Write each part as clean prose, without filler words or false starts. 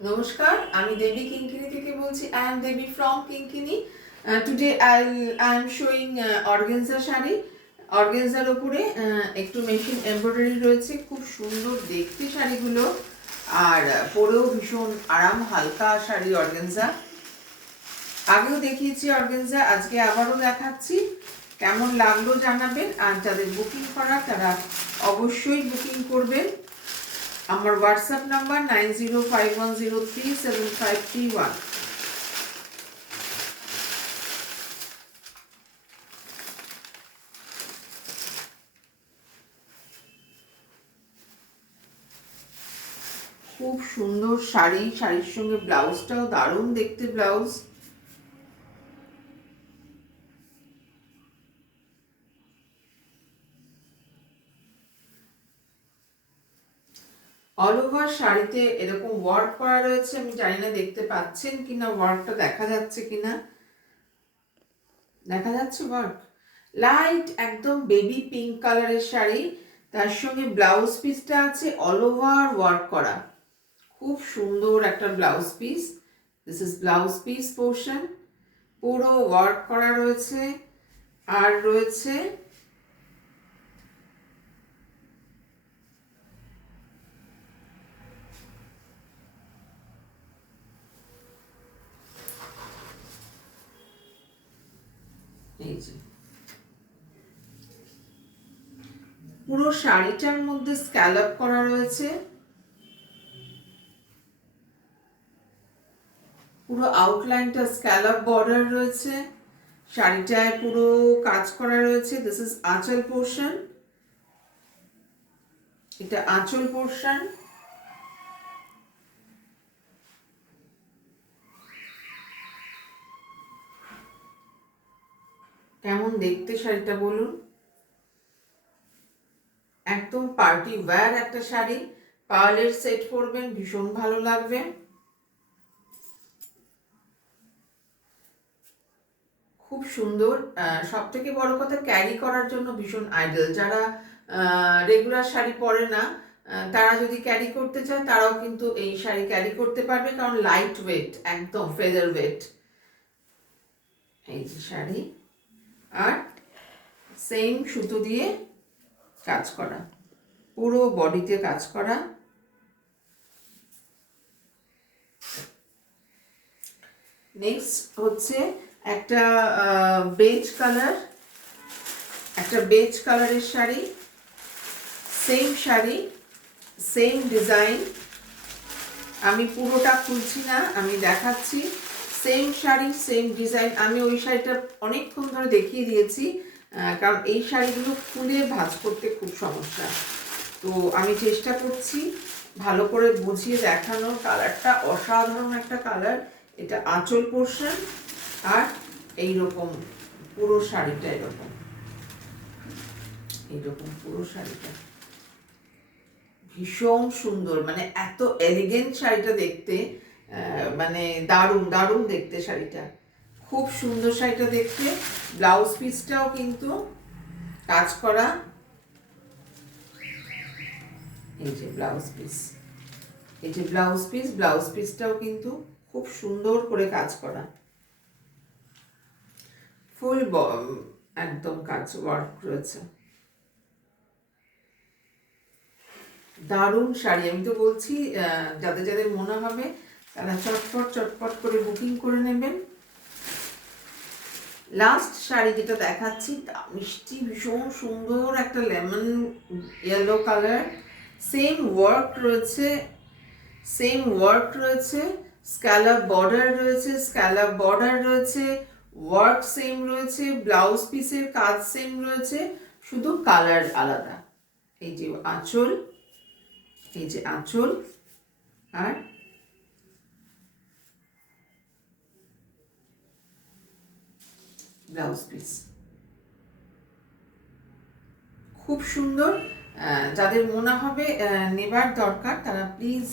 নমস্কার, আমি দেবী কিঙ্কিনি থেকে বলছি। I am Debi from Kinkini. Today I am showing organza sari. অর্গেনজার ওপরে একটু মেশিন এমব্রয়ডারি রয়েছে, খুব সুন্দর দেখতে শাড়িগুলো, আর পরেও ভীষণ আরাম, হালকা শাড়ি অর্গেনজা। আগেও দেখিয়েছি অর্গেনজা, আজকে আবারও দেখাচ্ছি। কেমন লাগলো জানাবেন, আর যাদের বুকিং করা তারা অবশ্যই বুকিং করবেন। আমার হোয়াটসঅ্যাপ নাম্বার 9051037531। খুব সুন্দর শাড়ি, শাড়ির সঙ্গে ব্লাউজটাও দারুণ দেখতে ব্লাউজ। অল ওভার শাড়িতে এরকম ওয়ার্ক করা রয়েছে, আমি জানি না দেখতে পাচ্ছেন কিনা, ওয়ার্কটা দেখা যাচ্ছে কিনা, দেখা যাচ্ছে ওয়ার্ক। লাইট একদম বেবি পিঙ্ক কালারের শাড়ি, তার সঙ্গে ব্লাউজ পিসটা আছে অল ওভার ওয়ার্ক করা, খুব সুন্দর একটা blouse piece. This is blouse piece portion, পুরো ওয়ার্ক করা রয়েছে। আর রয়েছে এই যে পুরো শাড়িটার মধ্যে স্ক্যালপ করা রয়েছে, পুরো আউটলাইনটা স্ক্যালপ বর্ডার রয়েছে, শাড়িটায় পুরো কাজ করা রয়েছে। দিস ইজ আঁচল পোর্শন, এটা আঁচল পোর্শন। কেমন দেখতে শাড়িটা বলুন, একদম পার্টি ওয়্যার একটা শাড়ি। পার্লের সেট পরবেন, ভীষণ ভালো লাগবে। খুব সুন্দর, সব থেকে বড় কথা ক্যারি করার জন্য ভীষণ আইডল। যারা রেগুলার শাড়ি পরে না, তারা যদি ক্যারি করতে চায় তারাও কিন্তু এই শাড়ি ক্যারি করতে পারবে, কারণ লাইট ওয়েট, একদম ফেদার ওয়েট। এই যে শাড়ি, আর সেম সুতো দিয়ে কাজ করা, পুরো বডিতে কাজ করা। নেক্সট হচ্ছে একটা বেজ কালার, একটা বেজ কালারের sari, same sari, same design. আমি পুরোটা খুলছি না, আমি দেখাচ্ছি। Same sari, same design. আমি ওই শাড়িটা অনেকক্ষণ ধরে দেখিয়ে দিয়েছি, কারণ এই শাড়িগুলো খুলে ভাঁজ করতে খুব সমস্যা। তো আমি চেষ্টা করছি ভালো করে বুঝিয়ে দেখানোর। কালারটা অসাধারণ একটা কালার। এটা আঁচল পোর্শন, আর এইরকম পুরো শাড়িটা এরকম, এইরকম পুরো শাড়িটা ভীষণ সুন্দর, মানে এত এলিগেন্ট শাড়িটা দেখতে, মানে দারুণ দারুণ দেখতে শাড়িটা, খুব সুন্দর শাড়িটা দেখতে। ব্লাউজ পিসটাও কিন্তু কাজ করা, এই যে ব্লাউজ পিস, এই যে ব্লাউজ পিস, ব্লাউজ পিসটাও কিন্তু খুব সুন্দর করে কাজ করা, ফুল একদম কাজ ওয়ার্ক রয়েছে। দারুণ শাড়ি, আমি তো বলছি যাদের যাদের মনে হবে তারা চটপট চটপট করে বুকিং করে নেবেন। লাস্ট শাড়ি যেটা দেখাচ্ছি, মিষ্টি, ভীষণ সুন্দর একটা lemon yellow colour, same work রয়েছে, সেম ওয়ার্ক রয়েছে, স্ক্যালাপ বর্ডার রয়েছে, স্ক্যালাপ বর্ডার রয়েছে, ওয়ার্ক সেম রয়েছে, ব্লাউজ পিসের কাজ সেম রয়েছে, শুধু কালার আলাদা। এই যে আঁচল, এই যে আঁচল, আর ব্লাউজ পিস, খুব সুন্দর। যাদের মনে হবে নেবার দরকার তারা please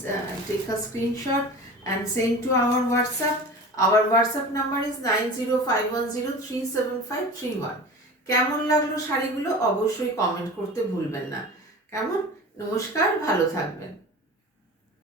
take a screenshot and send to our WhatsApp. Our WhatsApp number is 9051037531। কেমন লাগলো শাড়িগুলো অবশ্যই কমেন্ট করতে ভুলবেন না। কেমন? নমস্কার, ভালো থাকবেন।